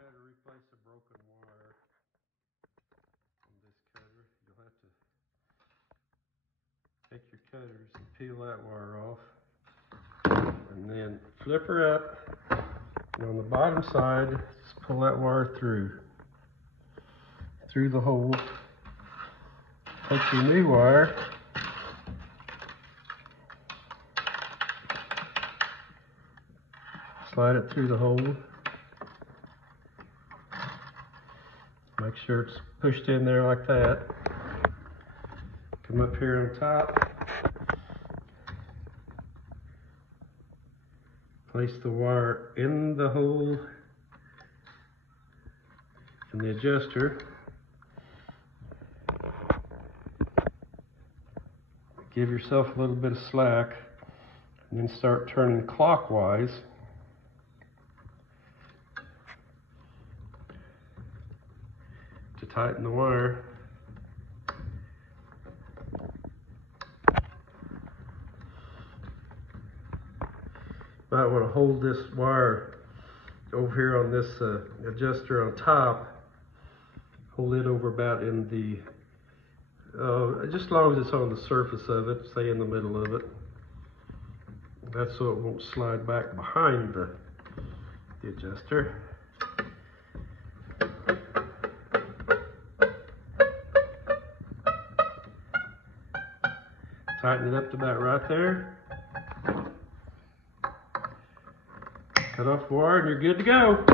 how to replace a broken wire on this cutter. You'll have to take your cutters and peel that wire off, and then flip her up, and on the bottom side, just pull that wire through the hole. Take your new wire, slide it through the hole. Make sure it's pushed in there like that. Come up here on top. Place the wire in the hole in the adjuster. Give yourself a little bit of slack, and then start turning clockwise. To tighten the wire. Might want to hold this wire over here on this adjuster on top. Hold it over about in the, just as long as it's on the surface of it, stay in the middle of it. That's so it won't slide back behind the adjuster. Tighten it up to about right there. Cut off the wire and you're good to go.